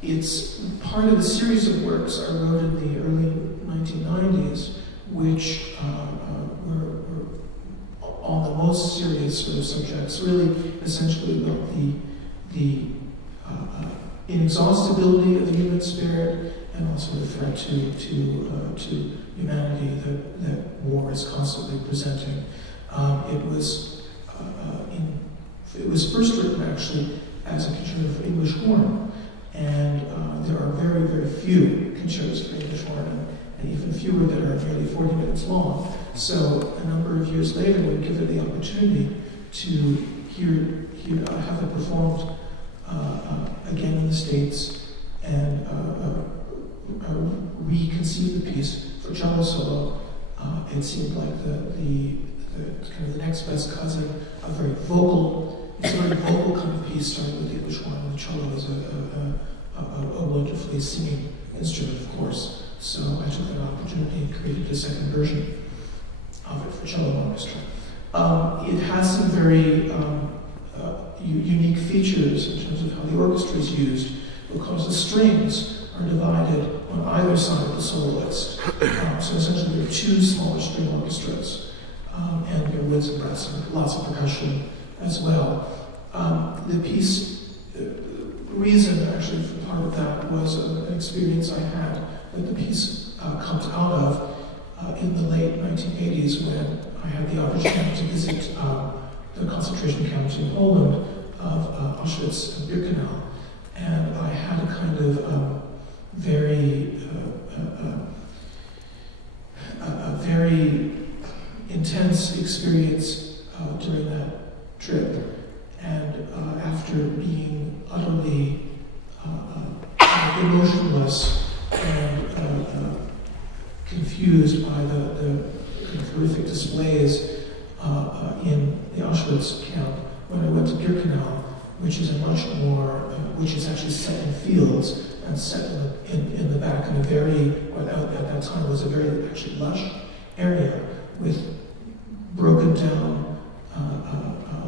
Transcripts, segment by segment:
It's part of the series of works I wrote in the early 1990s, which were on the most serious sort of subjects, really essentially about the inexhaustibility of the human spirit, and also the threat to humanity that war is constantly presenting. It was first written actually as a concerto for English horn, and there are very, very few concertos for English horn, and even fewer that are nearly 40 minutes long. So a number of years later, we give it the opportunity to have it performed again in the States, and reconceive the piece for cello solo. It seemed like the kind of the next best cousin, it's a very vocal kind of piece, starting with the English horn, and the cello is a wonderfully singing instrument, of course. So I took that opportunity and created a second version of it for cello orchestra. It has some very unique features in terms of how the orchestra is used, because the strings are divided on either side of the soloist. So essentially there are two smaller string orchestras, and there are winds and breaths and lots of percussion as well. The piece, reason actually for part of that was an experience I had that the piece comes out of in the late 1980s, when I had the opportunity to visit the concentration camps in Poland of Auschwitz and Birkenau, and I had a kind of very intense experience during that trip, and after being utterly emotionless and confused by the horrific displays in the Auschwitz camp, when I went to Birkenau, which is which is actually set in fields and set in the back in a very, what at that time was a very actually lush area with broken down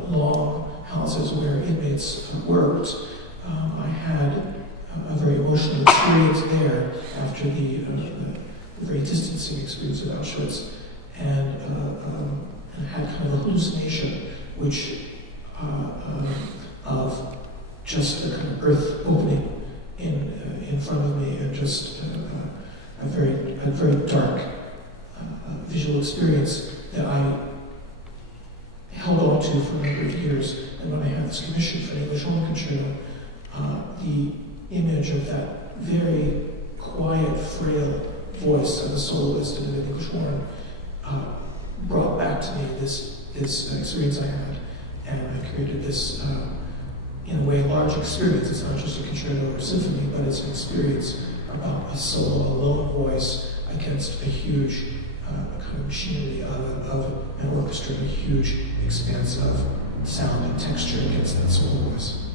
long houses where inmates worked. I had a very emotional experience there after the very distancing experience at Auschwitz, and had kind of a hallucination, which of just a kind of earth opening in front of me, and just a very dark visual experience that I held on to for a number of years. And when I had this commission for an English horn concerto, the image of that very quiet, frail voice of the soloist in the English horn brought back to me this experience I had, and I created this, in a way, large experience. It's not just a concerto or a symphony, but it's an experience about a solo, a lone voice against a huge kind of machinery of an orchestra, a huge expanse of sound and texture against that solo voice.